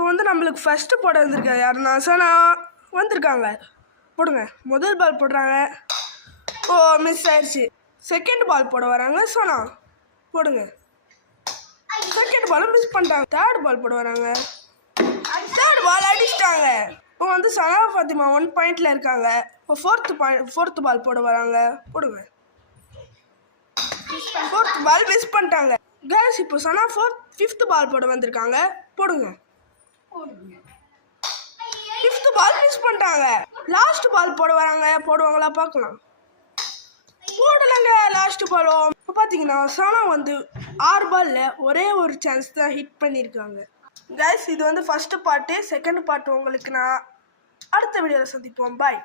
இப்போ வந்து நம்மளுக்கு ஃபஸ்ட்டு போட வந்திருக்காங்க யாருன்னா சனா வந்திருக்காங்க. போடுங்க. முதல் பால் போடுறாங்க. ஓ மிஸ் ஆயிடுச்சு. செகண்ட் பால் போட வராங்க சனா. போடுங்க. செகண்ட் பாலும் மிஸ் பண்ணிட்டாங்க. தேர்ட் பால் போட வராங்க. தேர்ட் பால் அடிச்சிட்டாங்க. இப்போ வந்து சனா ஃபாத்திமா 1 பாயிண்ட்ல இருக்காங்க. இப்போ ஃபோர்த் பால் போட வராங்க. போடுங்க. ஃபோர்த் பால் மிஸ் பண்ணிட்டாங்க. கேஸ் இப்போ சனா ஃபிஃப்த் பால் போட வந்திருக்காங்க. போடுங்க. ஃபிஃப்த் பால் மிஸ் பண்ணிட்டாங்க. லாஸ்ட் பால் போட வராங்க. போடுவாங்களா பார்க்கலாம். போடலங்க லாஸ்ட் பாலும். இப்போ பார்த்தீங்கன்னா சனா வந்து 6 பாலில் ஒரே ஒரு சான்ஸ் தான் ஹிட் பண்ணியிருக்காங்க. கைஸ் இது வந்து ஃபஸ்ட்டு பார்ட்டு. செகண்ட் பார்ட் உங்களுக்கு நான் அடுத்த வீடியோவில் சந்திப்போம். பாய்.